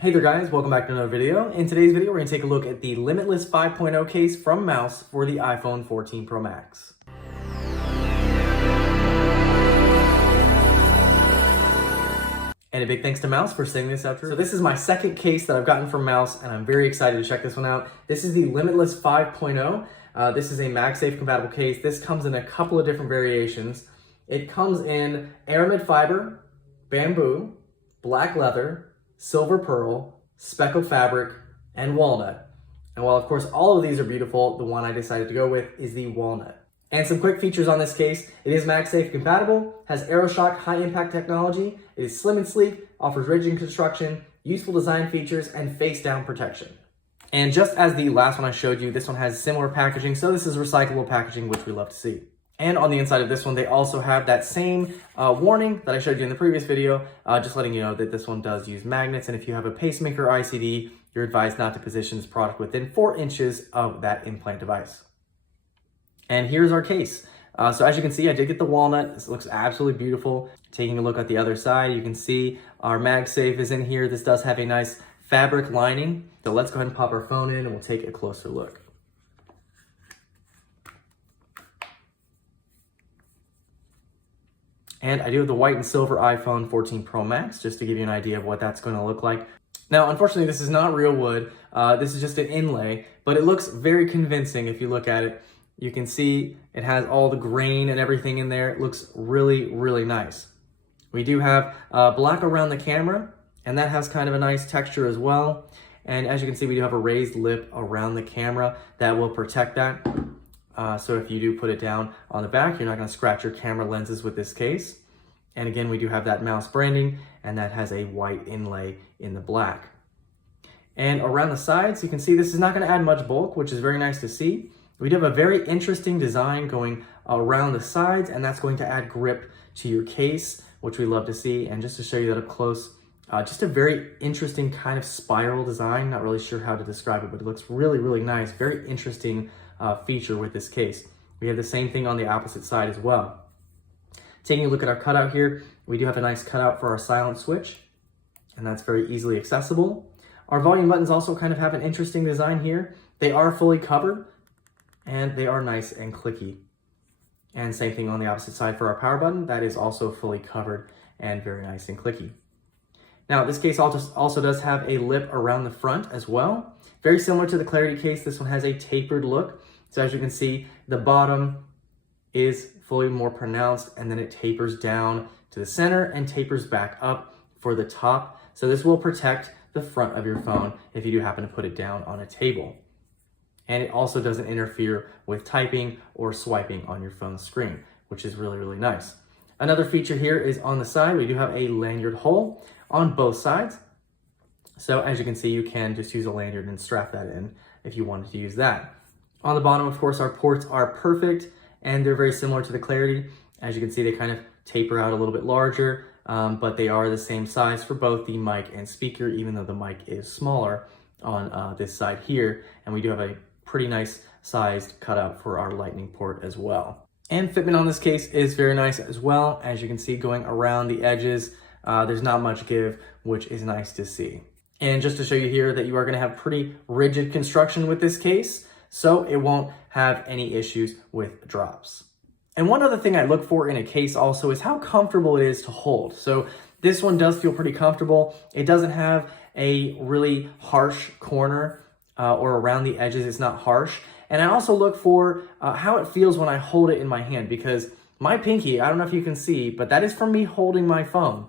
Hey there guys, welcome back to another video. In today's video, we're going to take a look at the Limitless 5.0 case from Mous for the iPhone 14 Pro Max. And a big thanks to Mous for sending this out. So this is my second case that I've gotten from Mous, and I'm very excited to check this one out. This is the Limitless 5.0. This is a MagSafe compatible case. This comes in a couple of different variations. It comes in aramid fiber, bamboo, black leather, silver pearl, speckled fabric, and walnut. And while of course all of these are beautiful, the one I decided to go with is the walnut. And some quick features on this case: it is MagSafe compatible, has AeroShock high impact technology, it is slim and sleek, offers rigid construction, useful design features, and face down protection. And just as the last one I showed you, this one has similar packaging, so this is recyclable packaging, which we love to see. And on the inside of this one, they also have that same warning that I showed you in the previous video, just letting you know that this one does use magnets, and if you have a pacemaker or ICD, you're advised not to position this product within 4 inches of that implant device. And here's our case. So as you can see, I did get the walnut. This looks absolutely beautiful. Taking a look at the other side, you can see our MagSafe is in here. This does have a nice fabric lining. So let's go ahead and pop our phone in and we'll take a closer look. And I do have the white and silver iPhone 14 Pro Max, just to give you an idea of what that's going to look like. Now, unfortunately, this is not real wood. This is just an inlay, but it looks very convincing if you look at it. You can see it has all the grain and everything in there. It looks really, really nice. We do have black around the camera, and that has kind of a nice texture as well. And as you can see, we do have a raised lip around the camera that will protect that. So if you do put it down on the back, you're not going to scratch your camera lenses with this case. And again, we do have that Mous branding, and that has a white inlay in the black. And around the sides, you can see this is not going to add much bulk, which is very nice to see. We do have a very interesting design going around the sides, and that's going to add grip to your case, which we love to see. And just to show you that up close, just a very interesting kind of spiral design. Not really sure how to describe it, but it looks really, really nice. Very interesting feature with this case. We have the same thing on the opposite side as well. Taking a look at our cutout here, we do have a nice cutout for our silent switch, and that's very easily accessible. Our volume buttons also kind of have an interesting design here. They are fully covered, and they are nice and clicky. And same thing on the opposite side for our power button. That is also fully covered and very nice and clicky. Now, this case also does have a lip around the front as well. Very similar to the Clarity case, this one has a tapered look. So as you can see, the bottom is fully more pronounced, and then it tapers down to the center and tapers back up for the top. So this will protect the front of your phone if you do happen to put it down on a table. And it also doesn't interfere with typing or swiping on your phone screen, which is really, really nice. Another feature here is on the side, we do have a lanyard hole on both sides. So as you can see, you can just use a lanyard and strap that in if you wanted to use that. On the bottom, of course, our ports are perfect, and they're very similar to the Clarity. As you can see, they kind of taper out a little bit larger, but they are the same size for both the mic and speaker, even though the mic is smaller on this side here. And we do have a pretty nice sized cutout for our lightning port as well. And fitment on this case is very nice as well. As you can see, going around the edges, there's not much give, which is nice to see. And just to show you here that you are going to have pretty rigid construction with this case, so it won't have any issues with drops. And one other thing I look for in a case also is how comfortable it is to hold. So this one does feel pretty comfortable. It doesn't have a really harsh corner or around the edges. It's not harsh. And I also look for how it feels when I hold it in my hand, because my pinky, I don't know if you can see, but that is from me holding my phone,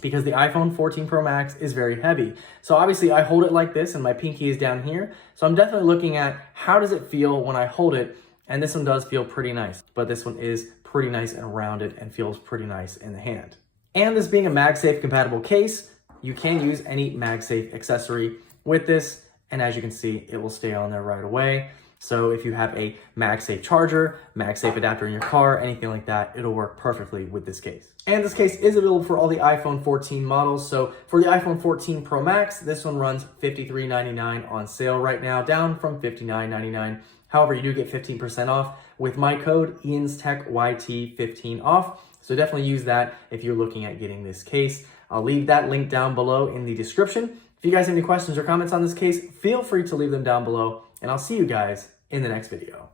because the iPhone 14 Pro Max is very heavy. So obviously I hold it like this and my pinky is down here. So I'm definitely looking at how does it feel when I hold it, and this one does feel pretty nice, but this one is pretty nice and rounded and feels pretty nice in the hand. And this being a MagSafe compatible case, you can use any MagSafe accessory with this, and as you can see, it will stay on there right away. So if you have a MagSafe charger, MagSafe adapter in your car, anything like that, it'll work perfectly with this case. And this case is available for all the iPhone 14 models. So for the iPhone 14 Pro Max, this one runs $53.99 on sale right now, down from $59.99. However, you do get 15% off with my code IANSTECHYT15 off. So definitely use that if you're looking at getting this case. I'll leave that link down below in the description. If you guys have any questions or comments on this case, feel free to leave them down below, and I'll see you guys in the next video.